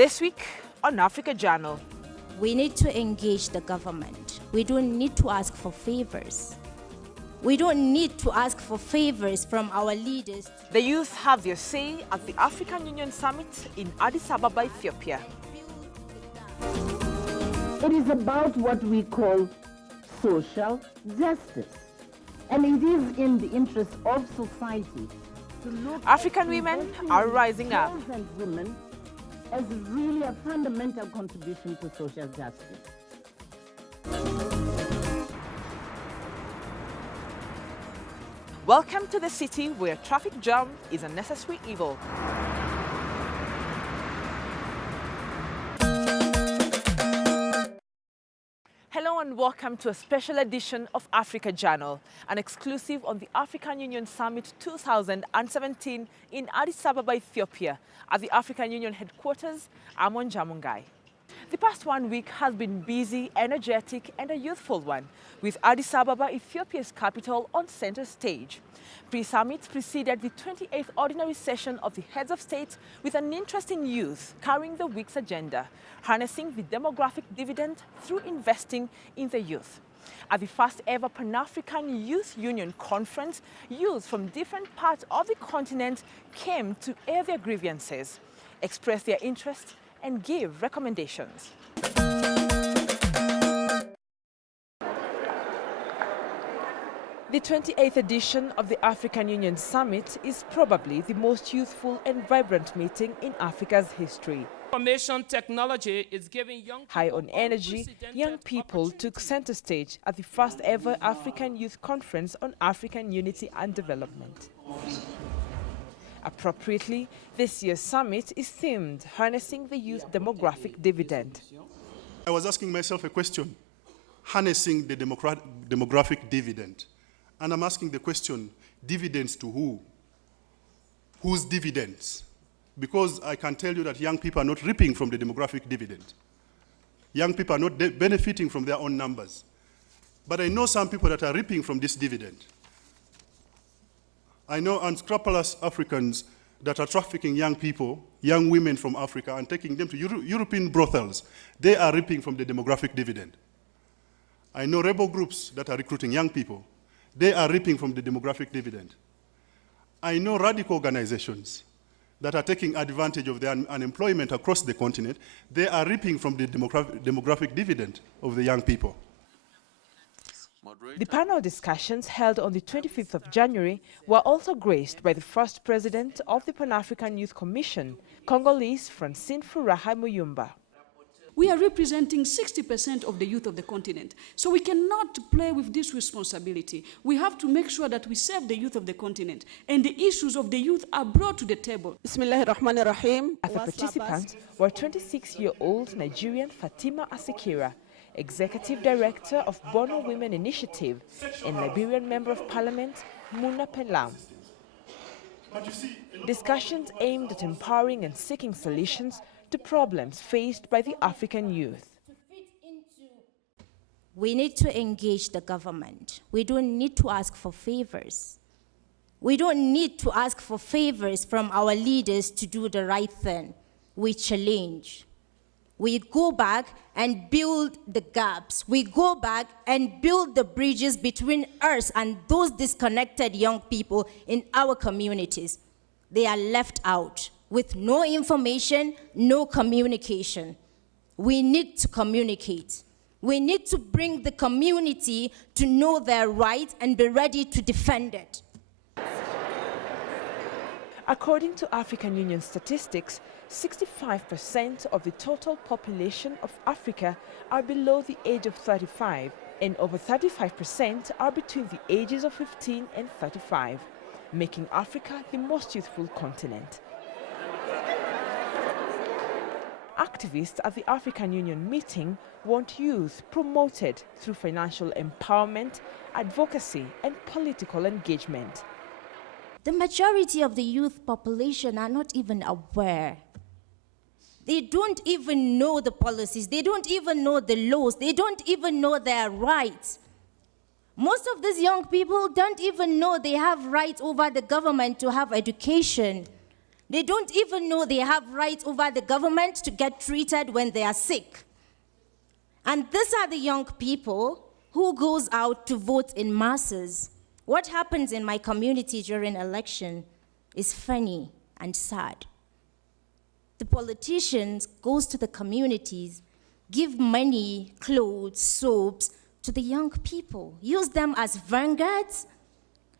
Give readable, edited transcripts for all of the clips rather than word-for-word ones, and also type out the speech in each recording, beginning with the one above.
This week on Africa Journal. We need to engage the government. We don't need to ask for favors. We don't need to ask for favors from our leaders. The youth have their say at the African Union Summit in Addis Ababa, Ethiopia. It is about what we call social justice. And it is in the interest of society to look African women are rising up. girls and women as really a fundamental contribution to social justice. Welcome to the city where traffic jam is a necessary evil. Hello and welcome to a special edition of Africa Journal, an exclusive on the African Union Summit 2017 in Addis Ababa, Ethiopia, at the African Union headquarters. I'm on Jamungai. The past 1 week has been busy, energetic, and a youthful one, with Addis Ababa, Ethiopia's capital, on center stage. Pre-summit preceded the 28th ordinary session of the heads of state with an interesting youth carrying the week's agenda, harnessing the demographic dividend through investing in the youth. At the first ever Pan-African Youth Union Conference, youth from different parts of the continent came to air their grievances, express their interest, and give recommendations. The 28th edition of the African Union Summit is probably the most youthful and vibrant meeting in Africa's history. Information technology is giving young people High on energy, young people took center stage at the first ever African Youth Conference on African Unity and Development. Appropriately, this year's summit is themed Harnessing the Youth Demographic Dividend. I was asking myself a question, harnessing the demographic dividend. And I'm asking the question, dividends to who? Whose dividends? Because I can tell you that young people are not reaping from the demographic dividend. Young people are not benefiting from their own numbers. But I know some people that are reaping from this dividend. I know unscrupulous Africans that are trafficking young people, young women from Africa, and taking them to European brothels. They are reaping from the demographic dividend. I know rebel groups that are recruiting young people. They are reaping from the demographic dividend. I know radical organizations that are taking advantage of the unemployment across the continent. They are reaping from the demographic dividend of the young people. The panel discussions held on the 25th of January were also graced by the first president of the Pan-African Youth Commission, Congolese Francine Furaha Muyumba. We are representing 60% of the youth of the continent. So we cannot play with this responsibility. We have to make sure that we serve the youth of the continent and the issues of the youth are brought to the table. Bismillahirrahmanirrahim. As a participant were 26-year-old Nigerian Fatima Asekira, Executive Director of Bono Women Initiative, and Liberian Member of Parliament, Muna Pelam. Discussions aimed at empowering and seeking solutions to problems faced by the African youth. We need to engage the government. We don't need to ask for favors. We don't need to ask for favors from our leaders to do the right thing. We challenge. We go back and build the gaps. We go back and build the bridges between us and those disconnected young people in our communities. They are left out with no information, no communication. We need to communicate. We need to bring the community to know their rights and be ready to defend it. According to African Union statistics, 65% of the total population of Africa are below the age of 35, and over 35% are between the ages of 15 and 35, making Africa the most youthful continent. Activists at the African Union meeting want youth promoted through financial empowerment, advocacy, and political engagement. The majority of the youth population are not even aware. They don't even know the policies. They don't even know the laws. They don't even know their rights. Most of these young people don't even know they have rights over the government to have education. They don't even know they have rights over the government to get treated when they are sick. And these are the young people who goes out to vote in masses. What happens in my community during election is funny and sad. The politicians goes to the communities, give money, clothes, soaps to the young people, use them as vanguards,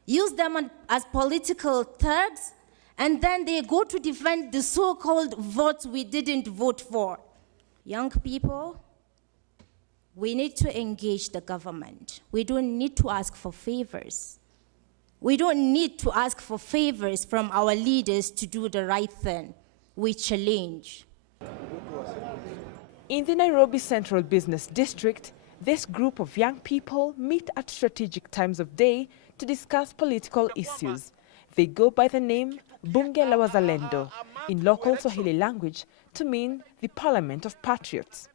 use them as political thugs, and then they go to defend the so-called votes we didn't vote for. Young people, we need to engage the government. We don't need to ask for favors. We don't need to ask for favors from our leaders to do the right thing. We challenge. In the Nairobi Central Business District, this group of young people meet at strategic times of day to discuss political issues. They go by the name Bunge la Wazalendo, in local Swahili language, to mean the Parliament of Patriots.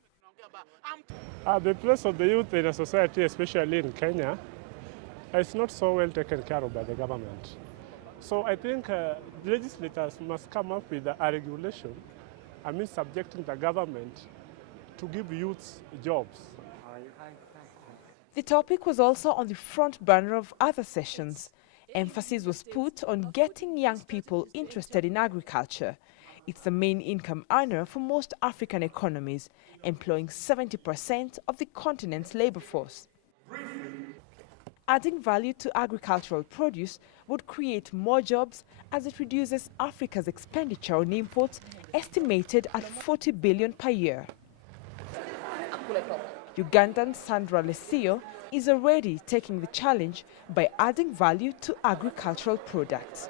The place of the youth in a society, especially in Kenya, is not so well taken care of by the government. So I think legislators must come up with a regulation, subjecting the government to give youths jobs. The topic was also on the front burner of other sessions. Emphasis was put on getting young people interested in agriculture. It's the main income earner for most African economies, employing 70% of the continent's labor force. Adding value to agricultural produce would create more jobs as it reduces Africa's expenditure on imports, estimated at 40 billion per year. Ugandan Sandra Lesio is already taking the challenge by adding value to agricultural products.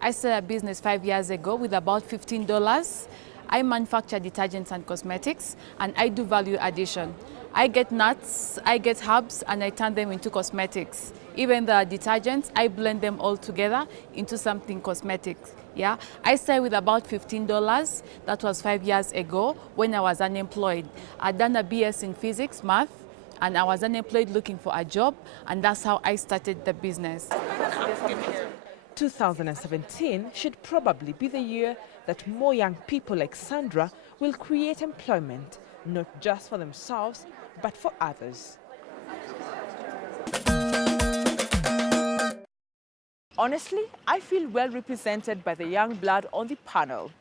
I started a business 5 years ago with about $15. I manufacture detergents and cosmetics, and I do value addition. I get nuts, I get herbs, and I turn them into cosmetics. Even the detergents, I blend them all together into something cosmetic. Yeah, I started with about $15. That was 5 years ago when I was unemployed. I'd done a BS in physics, math, and I was unemployed looking for a job, and that's how I started the business. 2017 should probably be the year that more young people like Sandra will create employment, not just for themselves, but for others. Honestly, I feel well represented by the young blood on the panel.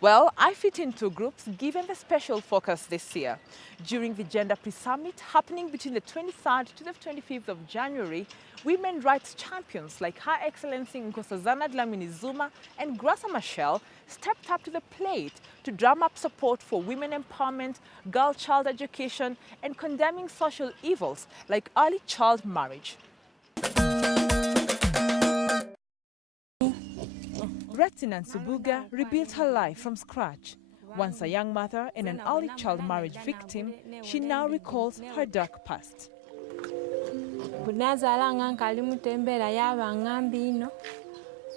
Well, I fit into groups given the special focus this year. During the Gender Pre-Summit happening between the 23rd to the 25th of January, women rights champions like Her Excellency Nkosazana Dlamini Zuma and Graça Machel stepped up to the plate to drum up support for women empowerment, girl-child education, and condemning social evils like early child marriage. Retina Nsubuga rebuilt her life from scratch. Once a young mother and an early child marriage victim, she now recalls her dark past.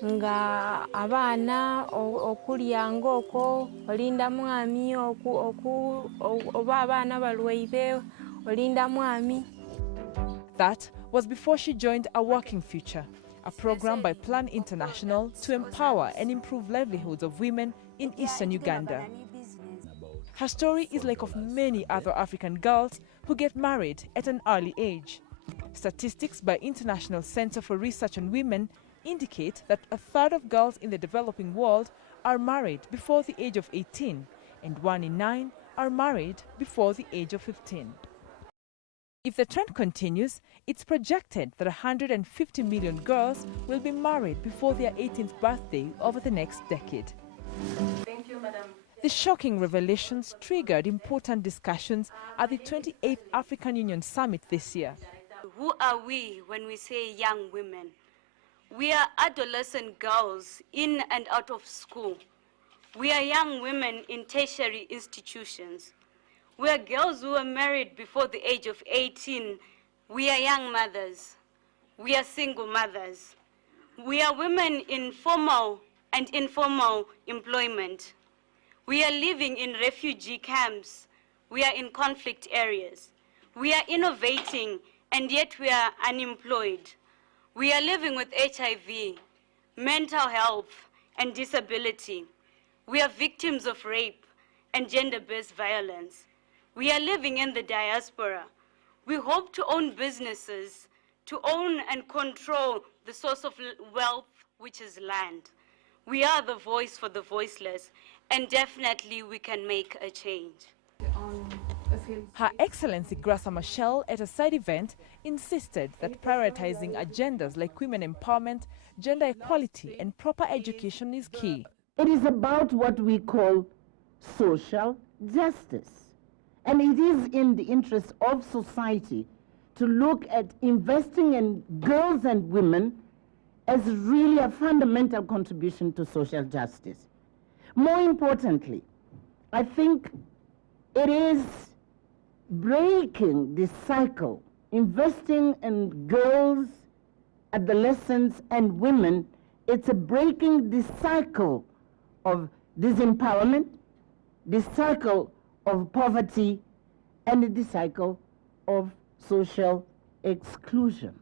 Nga abana okulyanga oko olinda mwami oba abana balwaibe olinda mwami. That was before she joined A Working Future, a program by Plan International to empower and improve livelihoods of women in eastern Uganda. Her story is like of many other African girls who get married at an early age. Statistics by International Center for Research on Women indicate that a third of girls in the developing world are married before the age of 18, and 1 in 9 are married before the age of 15. If the trend continues, it's projected that 150 million girls will be married before their 18th birthday over the next decade. Thank you, Madam. The shocking revelations triggered important discussions at the 28th African Union Summit this year. Who are we when we say young women? We are adolescent girls in and out of school. We are young women in tertiary institutions. We are girls who are married before the age of 18. We are young mothers. We are single mothers. We are women in formal and informal employment. We are living in refugee camps. We are in conflict areas. We are innovating, and yet we are unemployed. We are living with HIV, mental health, and disability. We are victims of rape and gender-based violence. We are living in the diaspora. We hope to own businesses, to own and control the source of wealth, which is land. We are the voice for the voiceless, and definitely we can make a change. Her Excellency Graça Machel, at a side event, insisted that prioritizing agendas like women empowerment, gender equality, and proper education is key. It is about what we call social justice. And it is in the interest of society to look at investing in girls and women as really a fundamental contribution to social justice. More importantly, I think it is breaking this cycle, investing in girls, adolescents, and women. It's a breaking this cycle of disempowerment, this cycle of poverty, and this cycle of social exclusion.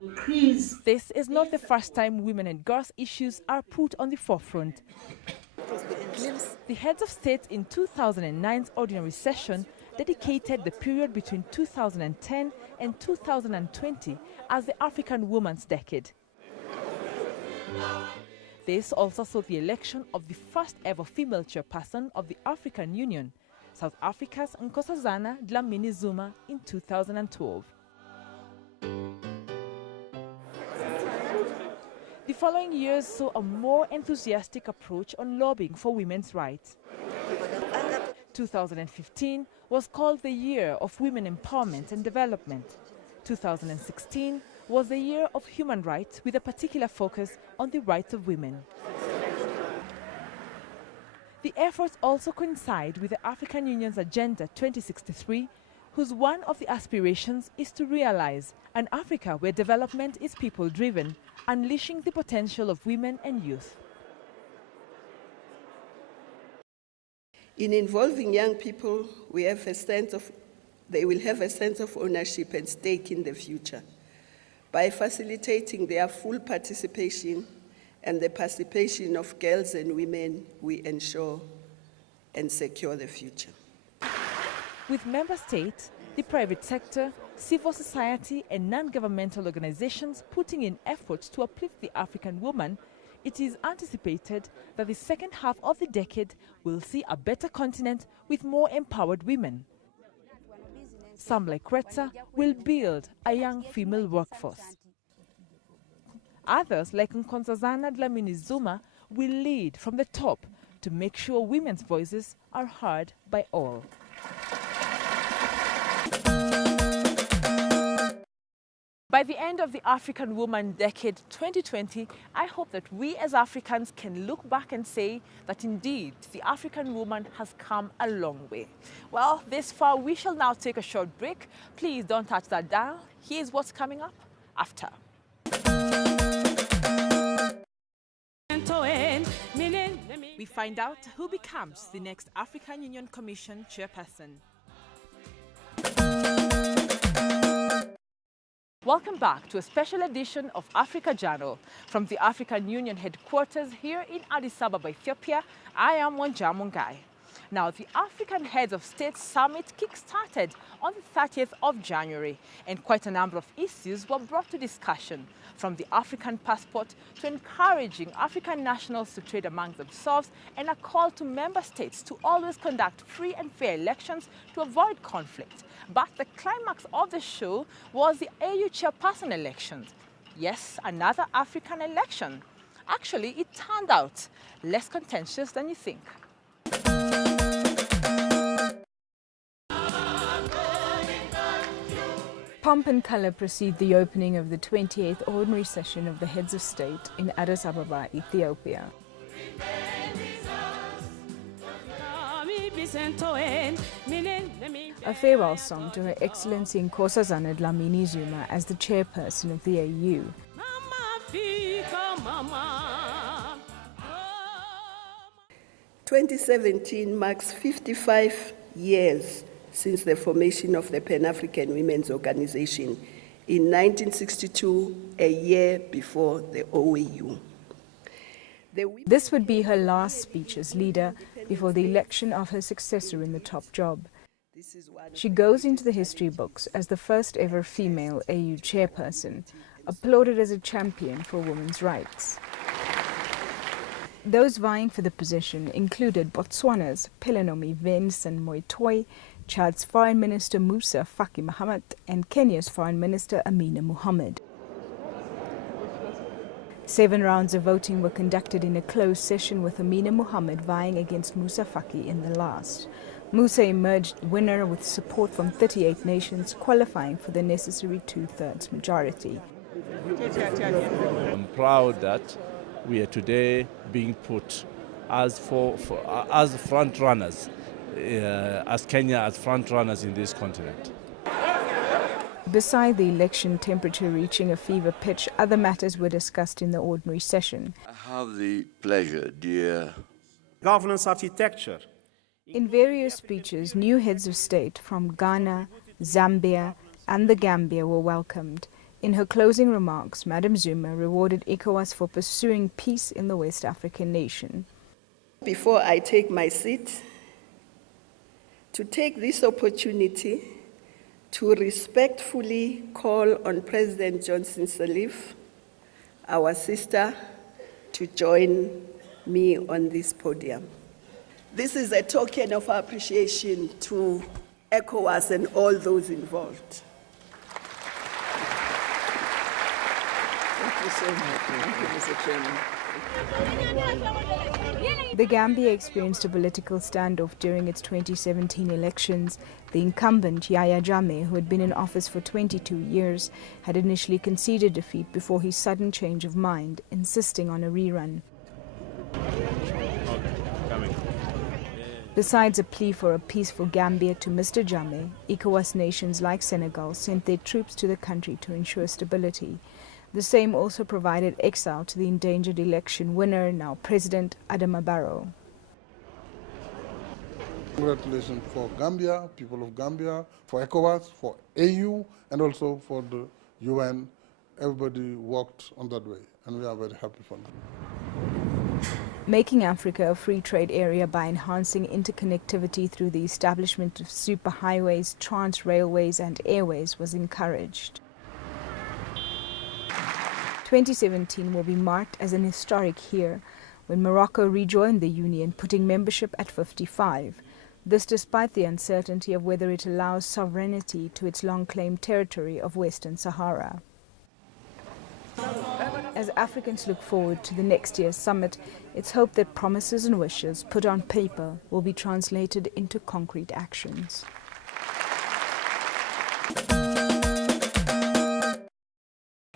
This is not the first time women and girls issues are put on the forefront. The heads of state in 2009's ordinary session dedicated the period between 2010 and 2020 as the African Woman's Decade. This also saw the election of the first ever female chairperson of the African Union, South Africa's Nkosazana Dlamini-Zuma, in 2012. The following years saw a more enthusiastic approach on lobbying for women's rights. 2015 was called the Year of Women Empowerment and Development. 2016 was the Year of Human Rights, with a particular focus on the rights of women. The efforts also coincide with the African Union's Agenda 2063, whose one of the aspirations is to realize an Africa where development is people-driven, unleashing the potential of women and youth. In involving young people, they will have a sense of ownership and stake in the future. By facilitating their full participation and the participation of girls and women, we ensure and secure the future. With member states, the private sector, civil society, and non-governmental organizations putting in efforts to uplift the African woman, it is anticipated that the second half of the decade will see a better continent with more empowered women. Some, like Retsa, will build a young female workforce. Others, like Nkosazana Dlamini-Zuma, will lead from the top to make sure women's voices are heard by all. By the end of the African Woman Decade 2020, I hope that we as Africans can look back and say that indeed the African woman has come a long way. Well, this far, we shall now take a short break. Please don't touch that dial. Here's what's coming up after. We find out who becomes the next African Union Commission chairperson. Welcome back to a special edition of Africa Journal. From the African Union headquarters here in Addis Ababa, Ethiopia, I am Wanja Mungai. Now, the African Heads of State Summit kick-started on the 30th of January, and quite a number of issues were brought to discussion, from the African passport to encouraging African nationals to trade among themselves, and a call to member states to always conduct free and fair elections to avoid conflict. But the climax of the show was the AU chairperson elections. Yes, another African election. Actually, it turned out less contentious than you think. Pomp and colour precede the opening of the 28th Ordinary Session of the Heads of State in Addis Ababa, Ethiopia. A farewell song to Her Excellency Nkosazana Dlamini-Zuma as the chairperson of the AU. 2017 marks 55 years since the formation of the Pan-African Women's Organization in 1962, a year before the OAU. This would be her last speech as leader before the election of her successor in the top job. She goes into the history books as the first ever female AU chairperson, applauded as a champion for women's rights. Those vying for the position included Botswana's Pelenomi Venson Moitoi, Chad's Foreign Minister Musa Faki Mahamat, and Kenya's Foreign Minister Amina Mohammed. 7 rounds of voting were conducted in a closed session with Amina Mohammed vying against Musa Faki in the last. Musa emerged winner with support from 38 nations, qualifying for the necessary 2/3 majority. I'm proud that we are today being put as front runners, as Kenya as front runners in this continent. Beside the election temperature reaching a fever pitch, other matters were discussed in the ordinary session. I have the pleasure, dear. Governance architecture. In various speeches, new heads of state from Ghana, Zambia, and the Gambia were welcomed. In her closing remarks, Madam Zuma rewarded ECOWAS for pursuing peace in the West African nation. Before I take my seat, to take this opportunity to respectfully call on President Johnson Sirleaf, our sister, to join me on this podium. This is a token of appreciation to ECOWAS and all those involved. Thank you so much. Thank you, Mr. Chairman. The Gambia experienced a political standoff during its 2017 elections. The incumbent, Yahya Jammeh, who had been in office for 22 years, had initially conceded defeat before his sudden change of mind, insisting on a rerun. Besides a plea for a peaceful Gambia to Mr. Jammeh, ECOWAS nations like Senegal sent their troops to the country to ensure stability. The same also provided exile to the endangered election winner, now President Adama Barrow. Congratulations for Gambia, people of Gambia, for ECOWAS, for AU, and also for the UN. Everybody worked on that way, and we are very happy for that. Making Africa a free trade area by enhancing interconnectivity through the establishment of superhighways, trans-railways and airways was encouraged. 2017 will be marked as an historic year when Morocco rejoined the Union, putting membership at 55. This despite the uncertainty of whether it allows sovereignty to its long-claimed territory of Western Sahara. As Africans look forward to the next year's summit, it's hoped that promises and wishes put on paper will be translated into concrete actions.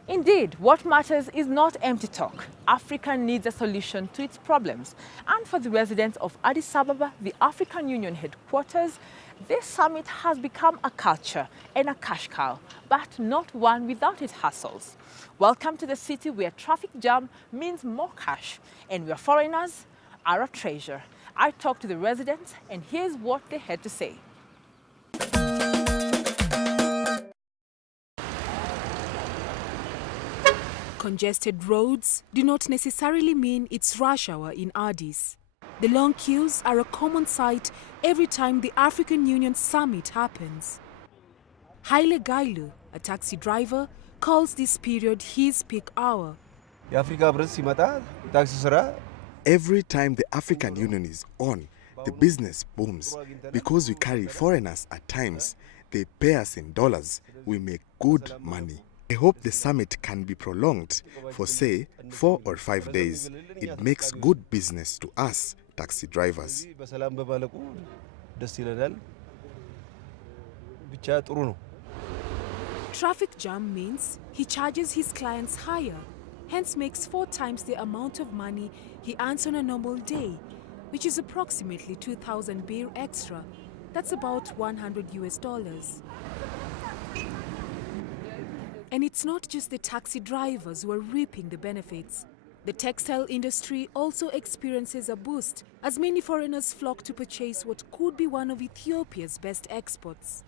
Indeed, what matters is not empty talk. Africa needs a solution to its problems. And for the residents of Addis Ababa, the African Union headquarters, this summit has become a culture and a cash cow, but not one without its hassles. Welcome to the city where traffic jam means more cash, and where foreigners are a treasure. I talked to the residents, and here's what they had to say. Congested roads do not necessarily mean it's rush hour in Addis. The long queues are a common sight every time the African Union Summit happens. Haile Gailu, a taxi driver, calls this period his peak hour. Every time the African Union is on, the business booms. Because we carry foreigners at times, they pay us in dollars, we make good money. I hope the summit can be prolonged for, say, 4 or 5 days. It makes good business to us, taxi drivers. Traffic jam means he charges his clients higher, hence makes 4 times the amount of money he earns on a normal day, which is approximately 2,000 birr extra. That's about $100. And it's not just the taxi drivers who are reaping the benefits. The textile industry also experiences a boost as many foreigners flock to purchase what could be one of Ethiopia's best exports.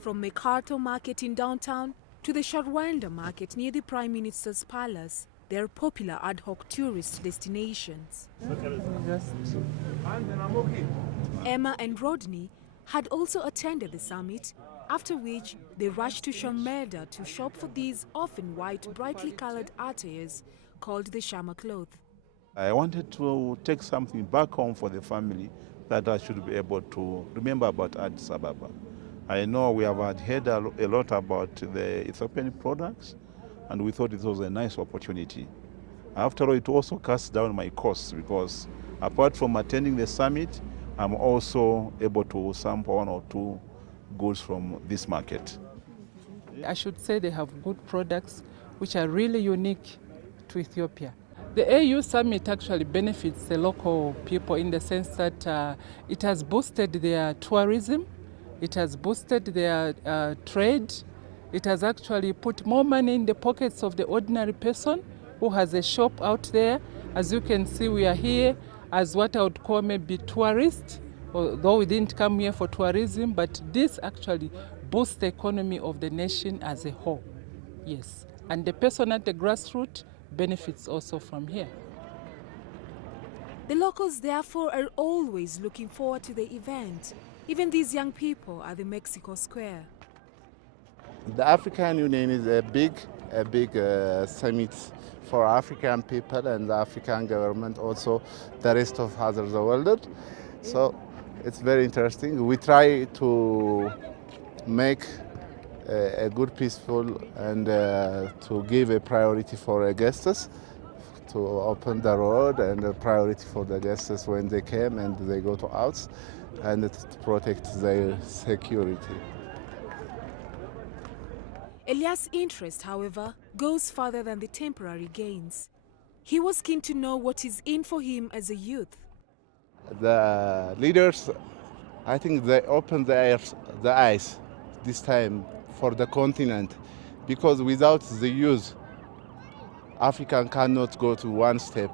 From Mekarto Market in downtown to the Sharwanda Market near the Prime Minister's Palace, their popular ad hoc tourist destinations. Emma and Rodney had also attended the summit, after which they rushed to Sharmeda to shop for these often white, brightly colored attires called the Shama cloth. I wanted to take something back home for the family that I should be able to remember about Addis Ababa. I know we have heard a lot about the Ethiopian products, and we thought it was a nice opportunity. After all, it also cuts down my costs because apart from attending the summit, I'm also able to sample 1 or 2 goods from this market. I should say they have good products which are really unique to Ethiopia. The AU Summit actually benefits the local people in the sense that it has boosted their tourism, it has boosted their trade, it has actually put more money in the pockets of the ordinary person who has a shop out there. As you can see, we are here as what I would call maybe tourists, although we didn't come here for tourism, but this actually boosts the economy of the nation as a whole. Yes, and the person at the grassroots benefits also from here. The locals therefore are always looking forward to the event. Even these young people at the Mexico Square. The African Union is a big summit for African people and the African government, also the rest of other the world. So it's very interesting. We try to make a good, peaceful, and to give a priority for guests, to open the road, and a priority for the guests when they came and they go to out, and to protect their security. Elias' interest, however, goes further than the temporary gains. He was keen to know what is in for him as a youth. The leaders, I think they opened the eyes this time for the continent, because without the youth, Africa cannot go to one step.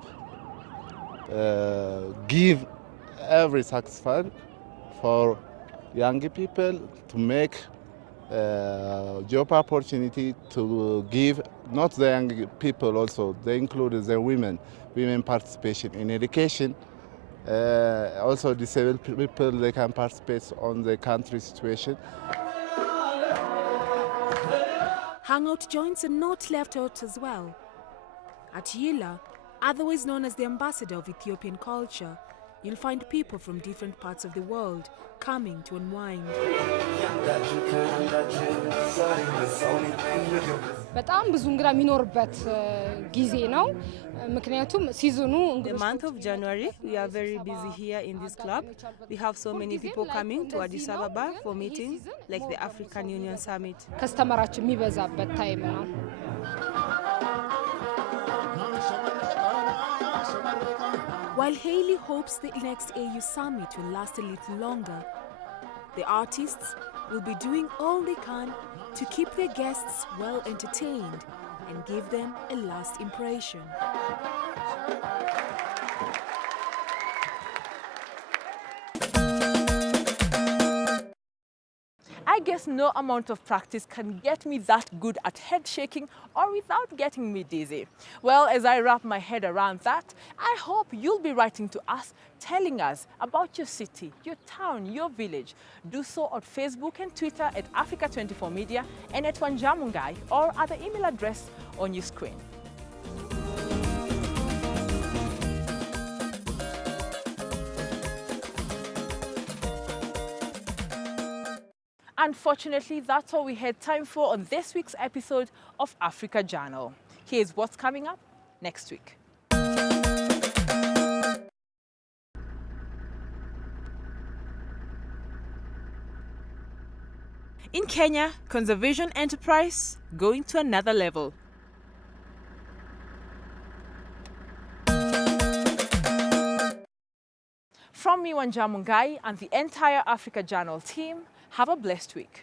Give every satisfaction for young people to make job opportunity, to give not the young people also, they include the women participation in education. Also disabled people, they can participate on the country situation. Hangout joints are not left out as well. At Yila, otherwise known as the ambassador of Ethiopian culture, you'll find people from different parts of the world coming to unwind. በጣም ብዙ እንግዳ የሚኖርበት ጊዜ ነው ምክንያቱም ሲዝኑ The month of January we are very busy here in this club. We have so many people coming to Addis Ababa for meetings like the African Union Summit. ከስተመራችን የሚበዛበት ታይም ነው While Haley hopes the next AU summit will last a little longer, the artists will be doing all they can to keep their guests well entertained and give them a last impression. I guess no amount of practice can get me that good at head shaking or without getting me dizzy. Well, as I wrap my head around that, I hope you'll be writing to us, telling us about your city, your town, your village. Do so on Facebook and Twitter at Africa24Media and at Wanjamungai or at the email address on your screen. Unfortunately, that's all we had time for on this week's episode of Africa Journal. Here's what's coming up next week. In Kenya, conservation enterprise going to another level. From me, Wanjamungai, and the entire Africa Journal team, have a blessed week.